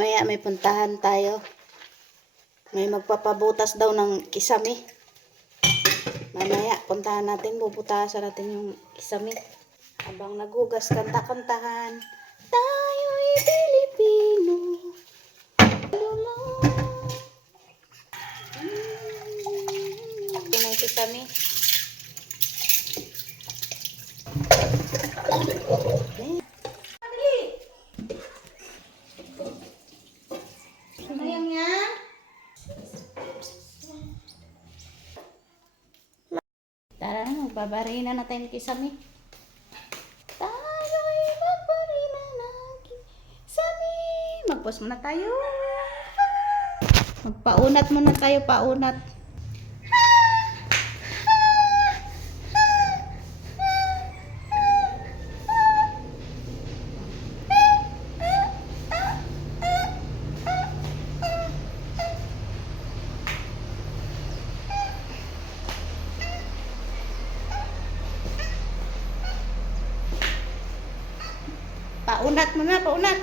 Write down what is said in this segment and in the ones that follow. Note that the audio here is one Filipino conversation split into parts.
Mamaya may puntahan tayo. May magpapabutas daw ng kisame. Mamaya puntahan natin, bubutasan natin yung kisame. Habang naghugas, kanta-kantahan. Tayo'y Pilipino. Ito na yung kisame. Sayang yan. Tara na, magbabarina na tayo ng kisame. Tayo'y magbarina ng kisame. Magpos muna tayo. Magpaunat muna tayo, paunat. Paunat muna, paunat.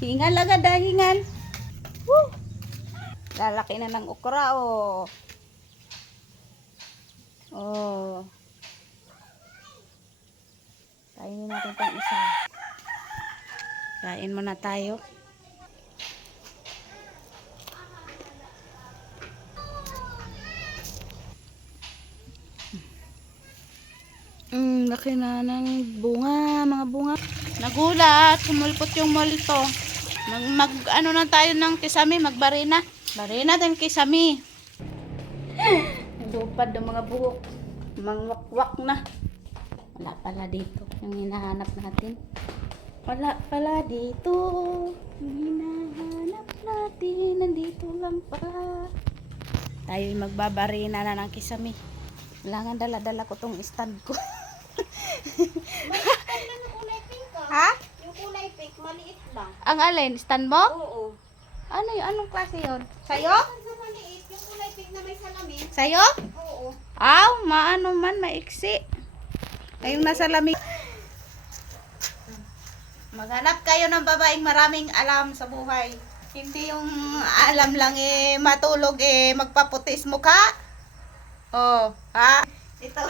Hingal agad, hingal. Woo! Lalaki na ng okra, oh. Oh. Kainin natin itong isa. Kain muna tayo. Laki na ng bunga, mga bunga. Nagulat, kumulpot yung molto. Ano na tayo ng kisame, magbarina. Barina din kisame. Lupad ng mga buhok. Mangwakwak na. Wala pala dito yung hinahanap natin. Wala pala dito yung hinahanap natin. Nandito lang pala. Tayo'y magbabarina na ng kisame. Kailangan dala-dala ko tong stand ko. Maliit lang na kulay pink ka. Ha? Yung kulay pink, maliit lang. Ang alin? Stand mo? Oo. Ano yung anong klase yun? Sa'yo? Yung maliit, yung kulay pink na may salamin. Sa'yo? Oo. Aw, maano man, maiksi. Ay, yung nasa lamig. Maghanap kayo ng babaeng maraming alam sa buhay. Hindi yung alam lang matulog magpaputis mukha. Oh, ha? Ito,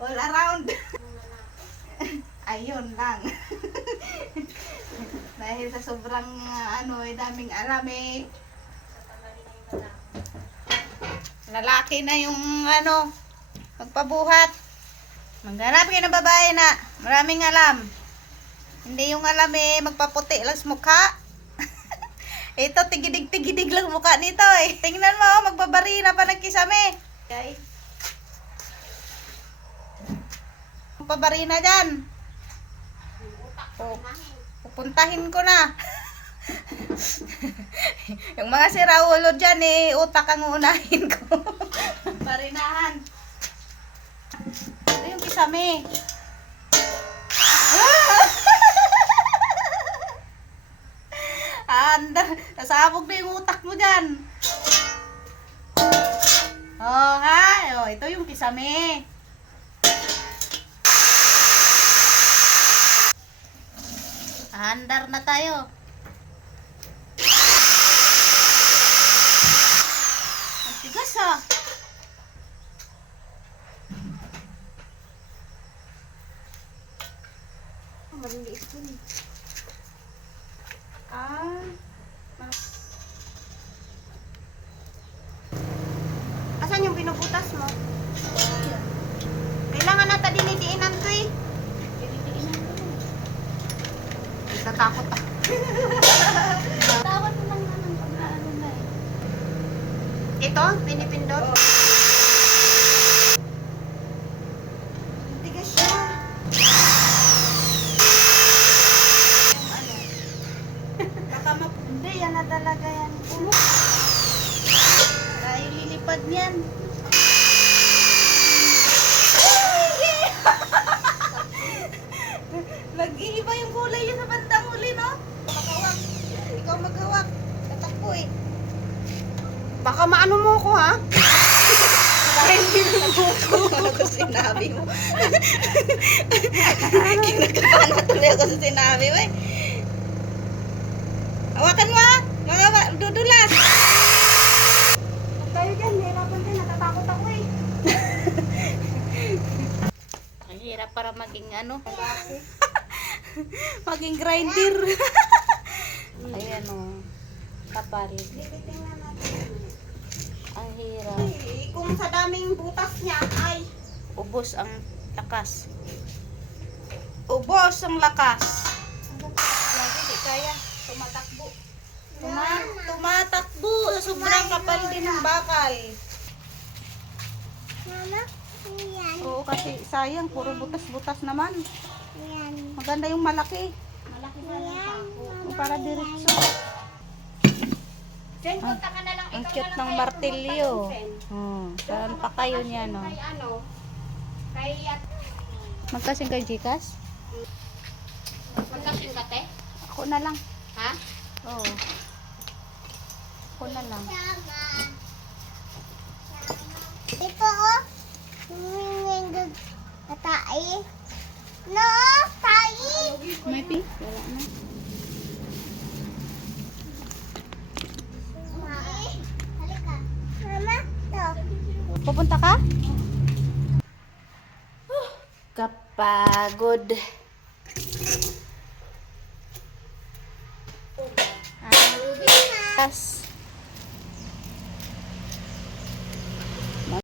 all around. Ayun lang. Dahil sa sobrang daming alam lalaki na yung magpabuhat. Maghanap kayo ng babae na maraming alam. Hindi yung alam magpaputi lang sa mukha. Ito, tigidig-tigidig lang mukha nito Tingnan mo, magbabarina pa ng kisame. Okay. Pabarina dyan. Pupuntahin ko na. Yung mga siraulo dyan utak ang unahin ko. Barinahan. Ito yung kisame. Nasabog na yung utak mo dyan. Oh, ha? Oh, ito yung kisame. Handar na tayo. Ang tigas maliliit yun Asan yung pinuputas mo? Kailangan nata dinidiinan to Dinidiinan ko na. Natatakot Tawad mo lang naman pag naano na Ito, pinipindot. Tigas siya. Baka hindi, yan na talaga yan. Dahil lilipad niyan. Nag-iiba yung kulay yun sa bandang huli, no? Maghawak. Ikaw maghawak. Tatakbo Baka maano mo ko ha? Ano ko sinabi mo? Kinakabahan na tuloy ako sa sinabi mo eh. Hawakan mo ah! Mga dudulas! Kayo dyan, hirapan din. Natatakot ako eh. Ang hirap para maging ano? Maging grinder. Ayan o. Kapal. Tingnan natin. Ang hirap. Eh, kung sa daming butas niya, ay. Ubos ang lakas. Ubos ang lakas. Lagi di kaya. Tumatakbo. Tumatakbo sa sobrang kapal din ng bakal. Mama, yan. Oo, kasi sayang. Puro butas-butas naman. Yan. Maganda yung malaki. Malaki na lang ako. Para diretso. Jen, punta ka na lang. Ang Ikaw cute na lang ng kayo martilyo. pumunta dun, Jen. Saan pa kayo niya, no? Kay ano? Kay Magkasing kay Gcash? magkasing ka, te? Ako na lang. Ha? Oo. Ako na lang. Ito oh. Humingin tatai. No, tai. May pi? Wala na. Halika. Mama, to. Pupunta ka? Kapagod. Yes.